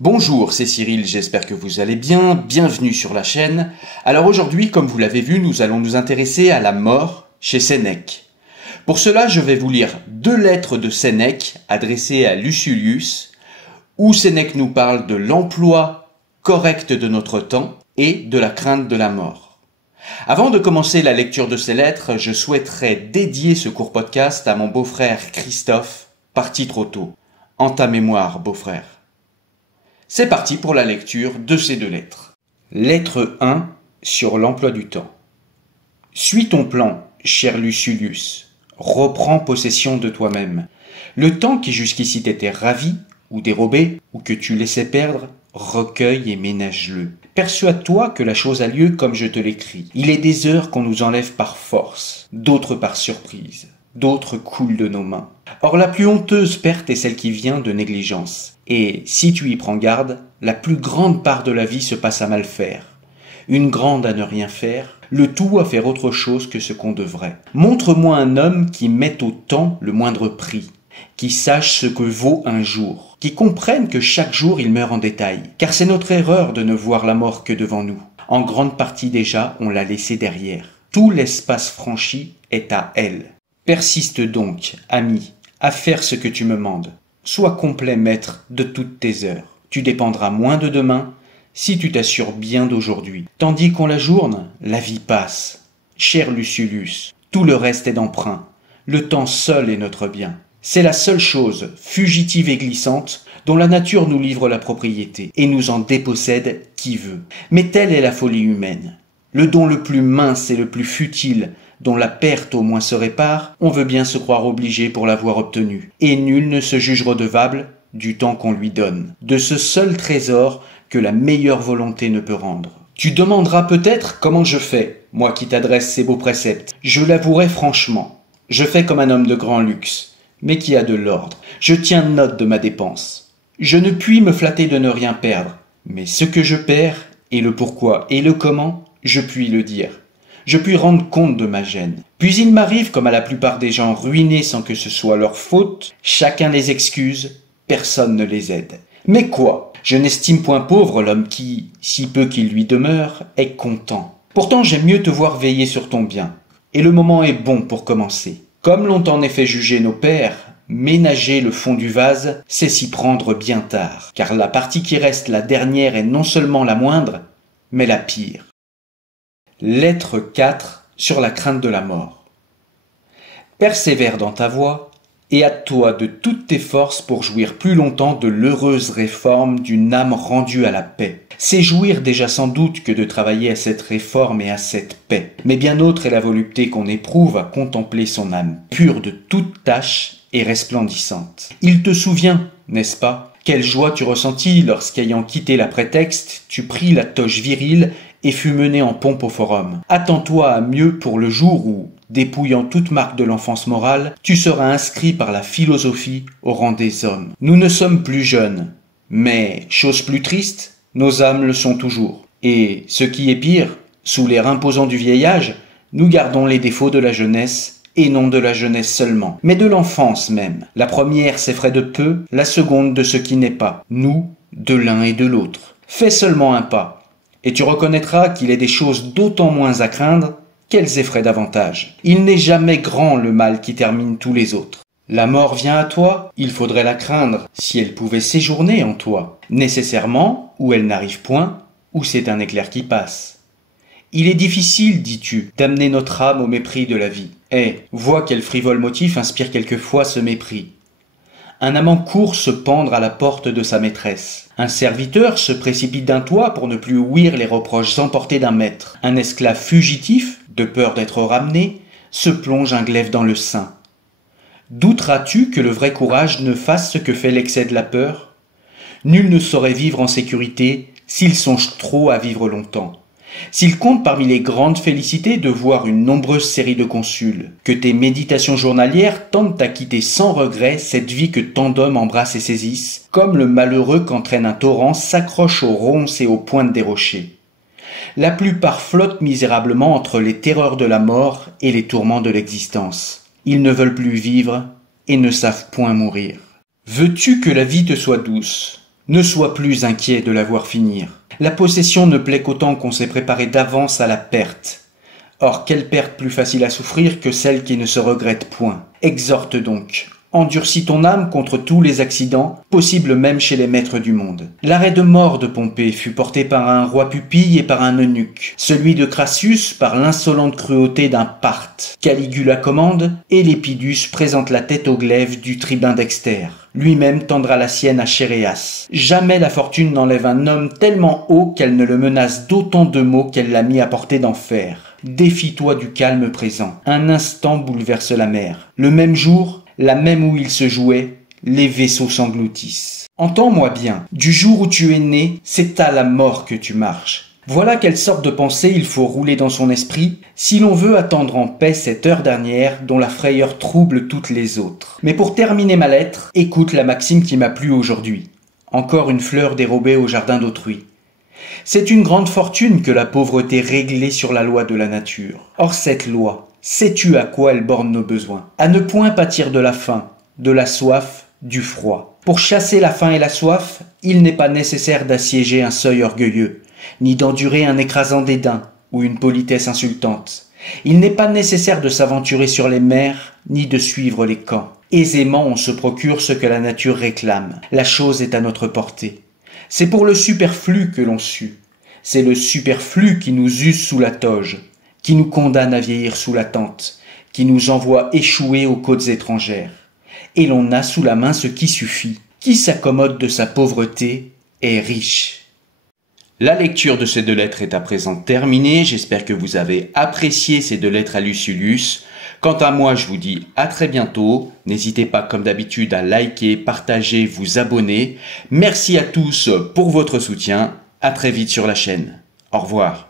Bonjour, c'est Cyril, j'espère que vous allez bien, bienvenue sur la chaîne. Alors aujourd'hui, comme vous l'avez vu, nous allons nous intéresser à la mort chez Sénèque. Pour cela, je vais vous lire 2 lettres de Sénèque adressées à Lucilius, où Sénèque nous parle de l'emploi correct de notre temps et de la crainte de la mort. Avant de commencer la lecture de ces lettres, je souhaiterais dédier ce court podcast à mon beau-frère Christophe, parti trop tôt. En ta mémoire, beau-frère. C'est parti pour la lecture de ces 2 lettres. Lettre 1 sur l'emploi du temps. Suis ton plan, cher Lucilius. Reprends possession de toi-même. Le temps qui jusqu'ici t'était ravi, ou dérobé, ou que tu laissais perdre, recueille et ménage-le. Persuade-toi que la chose a lieu comme je te l'écris. Il est des heures qu'on nous enlève par force, d'autres par surprise, d'autres coulent de nos mains. Or la plus honteuse perte est celle qui vient de négligence. Et, si tu y prends garde, la plus grande part de la vie se passe à mal faire. Une grande à ne rien faire, le tout à faire autre chose que ce qu'on devrait. Montre-moi un homme qui mette au temps le moindre prix, qui sache ce que vaut un jour, qui comprenne que chaque jour il meurt en détail, car c'est notre erreur de ne voir la mort que devant nous. En grande partie déjà, on l'a laissée derrière. Tout l'espace franchi est à elle. Persiste donc, ami, à faire ce que tu me mandes. Sois complet maître de toutes tes heures. Tu dépendras moins de demain si tu t'assures bien d'aujourd'hui. Tandis qu'on l'ajourne, la vie passe. Cher Lucilius, tout le reste est d'emprunt. Le temps seul est notre bien. C'est la seule chose, fugitive et glissante, dont la nature nous livre la propriété, et nous en dépossède qui veut. Mais telle est la folie humaine. Le don le plus mince et le plus futile, dont la perte au moins se répare, on veut bien se croire obligé pour l'avoir obtenu. Et nul ne se juge redevable du temps qu'on lui donne, de ce seul trésor que la meilleure volonté ne peut rendre. Tu demanderas peut-être comment je fais, moi qui t'adresse ces beaux préceptes. Je l'avouerai franchement, je fais comme un homme de grand luxe, mais qui a de l'ordre. Je tiens note de ma dépense. Je ne puis me flatter de ne rien perdre, mais ce que je perds, et le pourquoi et le comment, je puis le dire. Je puis rendre compte de ma gêne. Puis il m'arrive, comme à la plupart des gens ruinés sans que ce soit leur faute, chacun les excuse, personne ne les aide. Mais quoi? Je n'estime point pauvre l'homme qui, si peu qu'il lui demeure, est content. Pourtant j'aime mieux te voir veiller sur ton bien. Et le moment est bon pour commencer. Comme l'ont en effet jugé nos pères, ménager le fond du vase, c'est s'y prendre bien tard. Car la partie qui reste la dernière est non seulement la moindre, mais la pire. Lettre 4 sur la crainte de la mort. Persévère dans ta voie et hâte-toi de toutes tes forces pour jouir plus longtemps de l'heureuse réforme d'une âme rendue à la paix. C'est jouir déjà sans doute que de travailler à cette réforme et à cette paix. Mais bien autre est la volupté qu'on éprouve à contempler son âme pure de toute tâche et resplendissante. Il te souvient, n'est-ce pas, quelle joie tu ressentis lorsqu'ayant quitté la prétexte, tu pris la toge virile et fut mené en pompe au forum. Attends-toi à mieux pour le jour où, dépouillant toute marque de l'enfance morale, tu seras inscrit par la philosophie au rang des hommes. Nous ne sommes plus jeunes, mais, chose plus triste, nos âmes le sont toujours. Et, ce qui est pire, sous l'air imposant du vieillage, nous gardons les défauts de la jeunesse, et non de la jeunesse seulement, mais de l'enfance même. La première s'effraie de peu, la seconde de ce qui n'est pas, nous, de l'un et de l'autre. Fais seulement un pas, et tu reconnaîtras qu'il est des choses d'autant moins à craindre qu'elles effraient davantage. Il n'est jamais grand le mal qui termine tous les autres. La mort vient à toi, il faudrait la craindre, si elle pouvait séjourner en toi, nécessairement, ou elle n'arrive point, ou c'est un éclair qui passe. Il est difficile, dis-tu, d'amener notre âme au mépris de la vie. Vois quel frivole motif inspire quelquefois ce mépris. Un amant court se pendre à la porte de sa maîtresse. Un serviteur se précipite d'un toit pour ne plus ouïr les reproches emportés d'un maître. Un esclave fugitif, de peur d'être ramené, se plonge un glaive dans le sein. Douteras-tu que le vrai courage ne fasse ce que fait l'excès de la peur? Nul ne saurait vivre en sécurité s'il songe trop à vivre longtemps. S'il compte parmi les grandes félicités de voir une nombreuse série de consuls, que tes méditations journalières tendent à quitter sans regret cette vie que tant d'hommes embrassent et saisissent, comme le malheureux qu'entraîne un torrent s'accroche aux ronces et aux pointes des rochers. La plupart flottent misérablement entre les terreurs de la mort et les tourments de l'existence. Ils ne veulent plus vivre et ne savent point mourir. Veux-tu que la vie te soit douce? Ne sois plus inquiet de la voir finir. La possession ne plaît qu'autant qu'on s'est préparé d'avance à la perte. Or, quelle perte plus facile à souffrir que celle qui ne se regrette point. Exhorte donc. Endurcis ton âme contre tous les accidents, possibles même chez les maîtres du monde. L'arrêt de mort de Pompée fut porté par un roi pupille et par un eunuque. Celui de Crassus par l'insolente cruauté d'un Parthe. Caligula commande, et Lépidus présente la tête au glaive du tribun Dexter. Lui-même tendra la sienne à Chéréas. Jamais la fortune n'enlève un homme tellement haut qu'elle ne le menace d'autant de maux qu'elle l'a mis à portée d'enfer. Défie-toi du calme présent. Un instant bouleverse la mer. Le même jour, la même où il se jouait, les vaisseaux s'engloutissent. Entends-moi bien, du jour où tu es né, c'est à la mort que tu marches. Voilà quelle sorte de pensée il faut rouler dans son esprit si l'on veut attendre en paix cette heure dernière dont la frayeur trouble toutes les autres. Mais pour terminer ma lettre, écoute la maxime qui m'a plu aujourd'hui. Encore une fleur dérobée au jardin d'autrui. C'est une grande fortune que la pauvreté réglée sur la loi de la nature. Or cette loi, sais-tu à quoi elle borne nos besoins? À ne point pâtir de la faim, de la soif, du froid. Pour chasser la faim et la soif, il n'est pas nécessaire d'assiéger un seuil orgueilleux, ni d'endurer un écrasant dédain ou une politesse insultante. Il n'est pas nécessaire de s'aventurer sur les mers, ni de suivre les camps. Aisément on se procure ce que la nature réclame. La chose est à notre portée. C'est pour le superflu que l'on sue. C'est le superflu qui nous use sous la toge, qui nous condamne à vieillir sous la tente, qui nous envoie échouer aux côtes étrangères. Et l'on a sous la main ce qui suffit. Qui s'accommode de sa pauvreté est riche. La lecture de ces deux lettres est à présent terminée. J'espère que vous avez apprécié ces deux lettres à Lucilius. Quant à moi, je vous dis à très bientôt. N'hésitez pas, comme d'habitude, à liker, partager, vous abonner. Merci à tous pour votre soutien. À très vite sur la chaîne. Au revoir.